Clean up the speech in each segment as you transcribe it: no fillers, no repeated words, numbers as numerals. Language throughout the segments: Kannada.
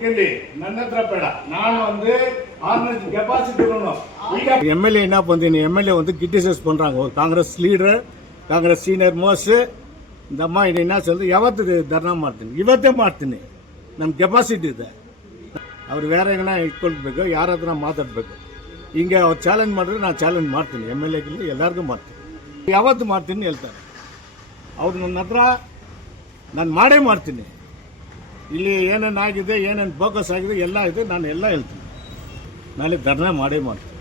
கேள்வி நன்னத்திர பேட நான் வந்து ஆர்னஸ் கெபாசிட்டி இருக்கணும் எம்எல்ஏ என்ன பண்ணுறீங்க எம்எல்ஏ வந்து கிரிட்டிசைஸ் பண்ணுறாங்க ஒரு Congress leader Congress senior most இந்த ಅಮ್ಮ என்ன சொல்றது ಯಾವತ್ತು ಧರ್ನಾ ಮಾಡ್ತೀನಿ ಇವತ್ತೇ ಮಾಡ್ತೀನಿ ನಮ್ಮ ಕೆಪಾಸಿಟಿ ಇದೆ ಅವ್ರು ಬೇರೆ ಏನ ಇಟ್ಕೊಳ್ಬೇಕು ಯಾರ ಹತ್ರ ಮಾತಾಡಬೇಕು ಹಿಂಗೆ ಅವ್ರು ಚಾಲೆಂಜ್ ಮಾಡಿದ್ರೆ ನಾನು ಚಾಲೆಂಜ್ ಮಾಡ್ತೀನಿ ಎಮ್ಎಲ್ಎಗೆ ಎಲ್ಲರಿಗೂ ಮಾಡ್ತೀನಿ ಯಾವತ್ತು ಮಾಡ್ತೀನಿ ಹೇಳ್ತಾರೆ ಅವ್ರು ನನ್ನ ಹತ್ರ ನಾನು ಮಾಡೇ ಮಾಡ್ತೀನಿ ಇಲ್ಲಿ ಏನೇನು ಆಗಿದೆ ಏನೇನು ಫೋಕಸ್ ಆಗಿದೆ ಎಲ್ಲ ಇದೆ ನಾನು ಎಲ್ಲ ಹೇಳ್ತೀನಿ ನಾಳೆ ಧರ್ನಾ ಮಾಡೇ ಮಾಡ್ತೀನಿ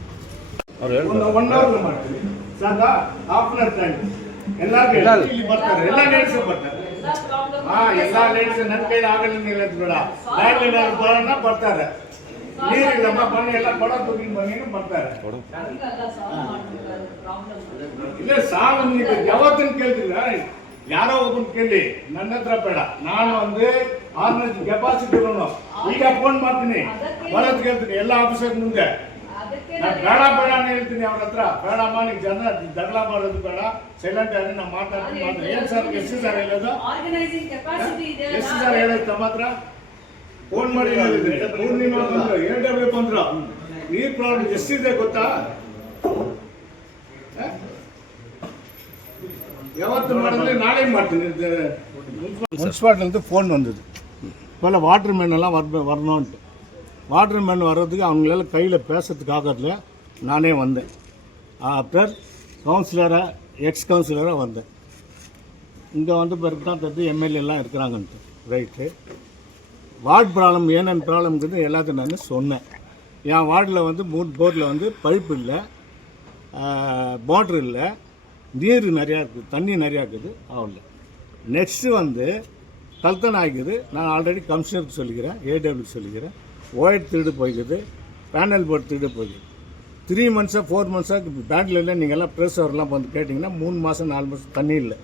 ಒನ್ ಅವರ್ ಮಾಡ್ತೀನಿ ಸಾಕಾ ಹಾಫ್ ಅನ್ ಅವರ್ ಟೈಮ್ ಎಲ್ಲರಿಗೂ ಇಲ್ಲಿ ಬರ್ತಾರೆ ಎಲ್ಲ ಲೇಡೀಸ್ ಬರ್ತಾರೆ ಎಲ್ಲ ಲೇಡೀಸ್ ನನ್ನ ಕೈಲಿ ಆಗಲ್ಲ ಬೇಡ ಲ್ಯಾಂಡ್ ಬರೋಣ ಬರ್ತಾರೆ ನೀರಿಲ್ಲಮ್ಮ ಬನ್ನಿ ಎಲ್ಲ ಕೊಡ ತುಗಿ ಬನ್ನಿ ಬರ್ತಾರೆ ಇಲ್ಲ ಸಾಲ ನೀವು ಯಾವತ್ತನ್ನು ಕೇಳ್ತಿಲ್ಲ ಯಾರೋ ಒಬ್ಬನ್ ಕೇಳಿ ನನ್ನ ಹತ್ರ ಬೇಡ ನಾನು ಒಂದು ಆರ್ನಸ್ ಕೆಪಾಸಿಟಿ ಈಗ ಫೋನ್ ಮಾಡ್ತೀನಿ ಬರೋದ್ ಕೇಳ್ತೀನಿ ಎಲ್ಲ ಆಫೀಸರ್ ಮುಂದೆ ನಾನು ಬೇಡ ಬೇಡ ಅಂತ ಹೇಳ್ತೀನಿ ಅವ್ರ ಹತ್ರ ಬೇಡಮ್ಮ ನೀವು ಜನ ಜಗಳ ಮಾಡೋದು ಬೇಡ ಸೈಲೆಂಟ್ ಆಗಿ ನಾವು ಮಾತಾಡ್ತೀನಿ ಏನ್ ಸರ್ ಎಷ್ಟು ಸರ್ ಹೇಳೋದು ಎಷ್ಟು ಸರ್ ಹೇಳೋದು ತಮ್ಮ ಹತ್ರ ಫೋನ್ ಮಾಡಿ AW ಬಂದ್ರು ನೀರ್ ಪ್ರಾಬ್ಲಮ್ ಎಷ್ಟಿದೆ ಗೊತ್ತಾ ಯಾವತ್ತು ಮಾಡಿದ್ರೆ ನಾಳೆ ಮಾಡ್ತೀನಿ ಮುನ್ಸಿಪಾಲಿಟಿ ஃபோன் வந்தது போல வாட்டர் மேன் எல்லாம் வரணும்ட்டு வாட்டர் மேன் வர்றதுக்கு அவங்களால கையில் பேசுறதுக்கு ஆகிறதுல நானே வந்தேன் ஆஃப்டர் கவுன்சிலராக எக்ஸ் கவுன்சிலராக வந்தேன் இங்கே வந்து பிறகு தான் தெரிஞ்சு எம்எல்ஏலாம் இருக்கிறாங்கன்ட்டு ரைட்டு வார்டு ப்ராப்ளம் ஏனென்னு ப்ராப்ளம்ங்கிறது எல்லாத்தையும் நான் சொன்னேன் என் வார்டில் வந்து 3 போர்டில் வந்து பைப் இல்லை மோட்ரு இல்லை நீர் நிறையா இருக்குது தண்ணி நிறையா இருக்குது அவ்வளோ நெக்ஸ்ட்டு வந்து கல்தன் ஆகிக்குது நான் ஆல்ரெடி கமிஷனருக்கு சொல்லிக்கிறேன் AW சொல்லிக்கிறேன் ஒயர் திருடு போய்க்குது பேனல் போர்டு திருடு போய்க்குது 3 months 4 months பேட்டில் இல்லை நீங்கள்லாம் ப்ரெஸ் அவர்லாம் வந்து கேட்டிங்கன்னா 3 மாதம் 4 மாதம் தண்ணி இல்லை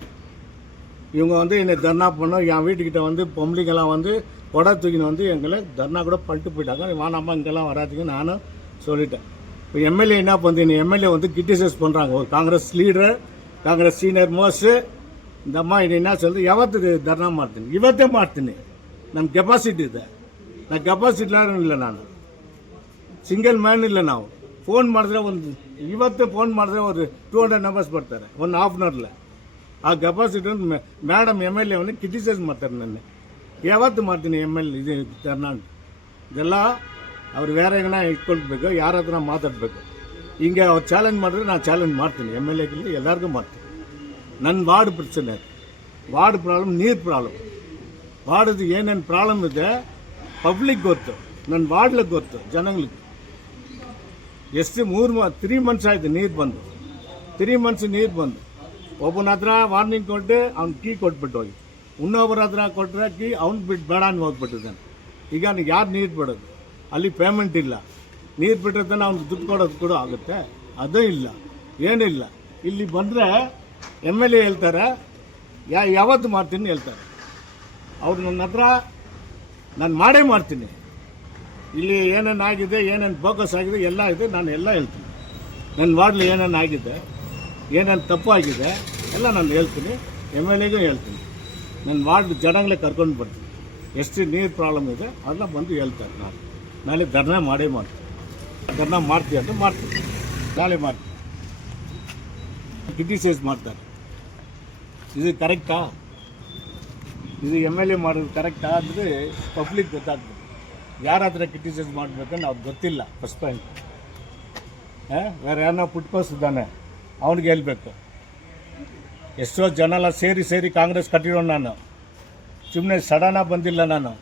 இவங்க வந்து என்னை தர்ணா பண்ணோம் என் வீட்டுக்கிட்ட வந்து பொம்பளைங்கெல்லாம் வந்து கொடை தூக்கின்னு வந்து எங்களை தர்ணா கூட பண்ணிட்டு போயிட்டாங்க வானாம்மா இங்கெல்லாம் வராதுக்கு நானும் சொல்லிட்டேன் இப்போ எம்எல்ஏ என்ன பண்ணுறீங்க எம்எல்ஏ வந்து கிரிட்டிசைஸ் பண்ணுறாங்க ஒரு Congress leader Congress senior most இந்த ಅಮ್ಮ என்ன சொல்றது ಯಾವತ್ತು ಧರ್ನಾ ಮಾಡ್ತೀನಿ ಇವತ್ತೇ ಮಾಡ್ತೀನಿ ನಮ್ಮ ಕೆಪಾಸಿಟಿ ಇದೆ ನಾನು ಕೆಪಾಸಿಟಿ ಇಲ್ಲ ನಾನು ಸಿಂಗಲ್ ಮ್ಯಾನ್ ಇಲ್ಲ ನಾವು ಫೋನ್ ಮಾಡಿದ್ರೆ ಒಂದು ಇವತ್ತೇ ಫೋನ್ ಮಾಡಿದ್ರೆ ಒಂದು 200 ನಂಬರ್ಸ್ ಬರ್ತಾರೆ ಒಂದು ಹಾಫ್ ಅನ್ ಅವರ್ಲೆ ಆ ಕೆಪಾಸಿಟಿ ಮೇಡಮ್ MLA ಅವನ್ನ ಕ್ರಿಟಿಸೈಸ್ ಮಾಡ್ತಾರೆ ನನ್ನ ಯಾವತ್ತು ಮಾಡ್ತೀನಿ MLA ಇದು ಧರ್ನಾ ಇದೆಲ್ಲ ಅವ್ರು ಬೇರೆ ಏನ ಇಟ್ಕೊಳ್ಬೇಕು ಯಾರ ಹತ್ರ ಮಾತಾಡಬೇಕು ಹಿಂಗೆ ಅವ್ರು ಚಾಲೆಂಜ್ ಮಾಡಿದ್ರೆ ನಾನು ಚಾಲೆಂಜ್ ಮಾಡ್ತೀನಿ MLAಗೆ ಎಲ್ಲರಿಗೂ ಮಾಡ್ತೀನಿ ನನ್ನ ವಾರ್ಡ್ ಪ್ರಶ್ನೆ ವಾರ್ಡ್ ಪ್ರಾಬ್ಲಮ್ ನೀರು ಪ್ರಾಬ್ಲಮ್ ವಾರ್ಡದು ಏನೇನು ಪ್ರಾಬ್ಲಮ್ ಇದೆ ಪಬ್ಲಿಕ್ ಗೊತ್ತು ನನ್ನ ವಾರ್ಡ್ಲಿಗೆ ಗೊತ್ತು ಜನಗಳಿಗೆ ಎಷ್ಟು 3 months ಆಯಿತು ನೀರು ಬಂದು 3 months ನೀರು ಬಂದು ಒಬ್ಬನ ಹತ್ರ ವಾರ್ನಿಂಗ್ ಕೊಟ್ಟು ಅವ್ನು ಕೀ ಕೊಟ್ಬಿಟ್ಟು ಹೋಗಿ ಇನ್ನೊಬ್ಬರ ಹತ್ರ ಕೊಟ್ಟರೆ ಕೀ ಅವ್ನು ಬಿಟ್ಟು ಬೇಡ ಅಂತ ಹೋಗ್ಬಿಟ್ಟಿದ್ದಾನೆ ಈಗ ನನಗೆ ಯಾರು ನೀರು ಬಿಡೋದು ಅಲ್ಲಿ ಪೇಮೆಂಟ್ ಇಲ್ಲ ನೀರು ಬಿಟ್ಟರೆ ತಾನೆ ಅವ್ನು ದುಡ್ಡು ಕೊಡೋದು ಕೂಡ ಆಗುತ್ತೆ ಅದೂ ಇಲ್ಲ ಏನಿಲ್ಲ ಇಲ್ಲಿ ಬಂದರೆ MLA ಹೇಳ್ತಾರೆ ಯಾವತ್ತು ಮಾಡ್ತೀನಿ ಹೇಳ್ತಾರೆ ಅವ್ರು ನನ್ನ ಹತ್ರ ನಾನು ಮಾಡೇ ಮಾಡ್ತೀನಿ ಇಲ್ಲಿ ಏನೇನು ಆಗಿದೆ ಏನೇನು ಫೋಕಸ್ ಆಗಿದೆ ಎಲ್ಲ ಇದೆ ನಾನು ಎಲ್ಲ ಹೇಳ್ತೀನಿ ನನ್ನ ವಾರ್ಡ್ಲಿ ಏನೇನು ಆಗಿದೆ ಏನೇನು ತಪ್ಪು ಆಗಿದೆ ಎಲ್ಲ ನಾನು ಹೇಳ್ತೀನಿ MLAಗೂ ಹೇಳ್ತೀನಿ ನನ್ನ ವಾರ್ಡ್ ಜನಗಳೇ ಕರ್ಕೊಂಡು ಬರ್ತೀನಿ ಎಷ್ಟು ನೀರು ಪ್ರಾಬ್ಲಮ್ ಇದೆ ಅದನ್ನ ಬಂದು ಹೇಳ್ತಾರೆ ನಾನು ನಾಳೆ ಧರ್ನಾ ಮಾಡೇ ಮಾಡ್ತೀನಿ ಧರ್ನಾ ಮಾಡ್ತೀವಿ ಅಂತ ಮಾಡ್ತೀನಿ ನಾಳೆ ಮಾಡ್ತೀನಿ ಕ್ರಿಟಿಸೈಸ್ ಮಾಡ್ತಾರೆ ಇದು ಕರೆಕ್ಟಾ ಇದು MLA ಮಾಡೋದು ಕರೆಕ್ಟಾ ಅಂದರೆ ಪಬ್ಲಿಕ್ ಗೊತ್ತಾಗ್ತದೆ ಯಾರ ಹತ್ರ ಕ್ರಿಟಿಸೈಸ್ ಮಾಡಬೇಕಂದ್ರೆ ಅವ್ರಿಗೆ ಗೊತ್ತಿಲ್ಲ ಫಸ್ಟ್ ಪಾಯಿಂಟ್ ಬೇರೆ ಯಾರನ್ನ ಪುಟ್ಕೋಸಿದ್ದಾನೆ ಅವ್ನಿಗೆ ಹೇಳ್ಬೇಕು ಎಷ್ಟೋ ಜನ ಎಲ್ಲ ಸೇರಿ ಕಾಂಗ್ರೆಸ್ ಕಟ್ಟಿರೋ ನಾನು ಸುಮ್ಮನೆ ಸಡನ್ನಾಗಿ ಬಂದಿಲ್ಲ ನಾನು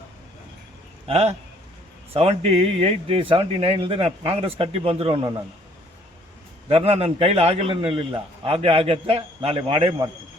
78 79 ನಾನು ಕಾಂಗ್ರೆಸ್ ಕಟ್ಟಿ ಬಂದಿರೋನು ನಾನು ಧರ್ನಾ ನನ್ನ ಕೈಲಿ ಆಗಿಲ್ಲ ಹಾಗೆ ಆಗತ್ತೆ ನಾಳೆ ಮಾಡೇ ಮಾಡ್ತೀನಿ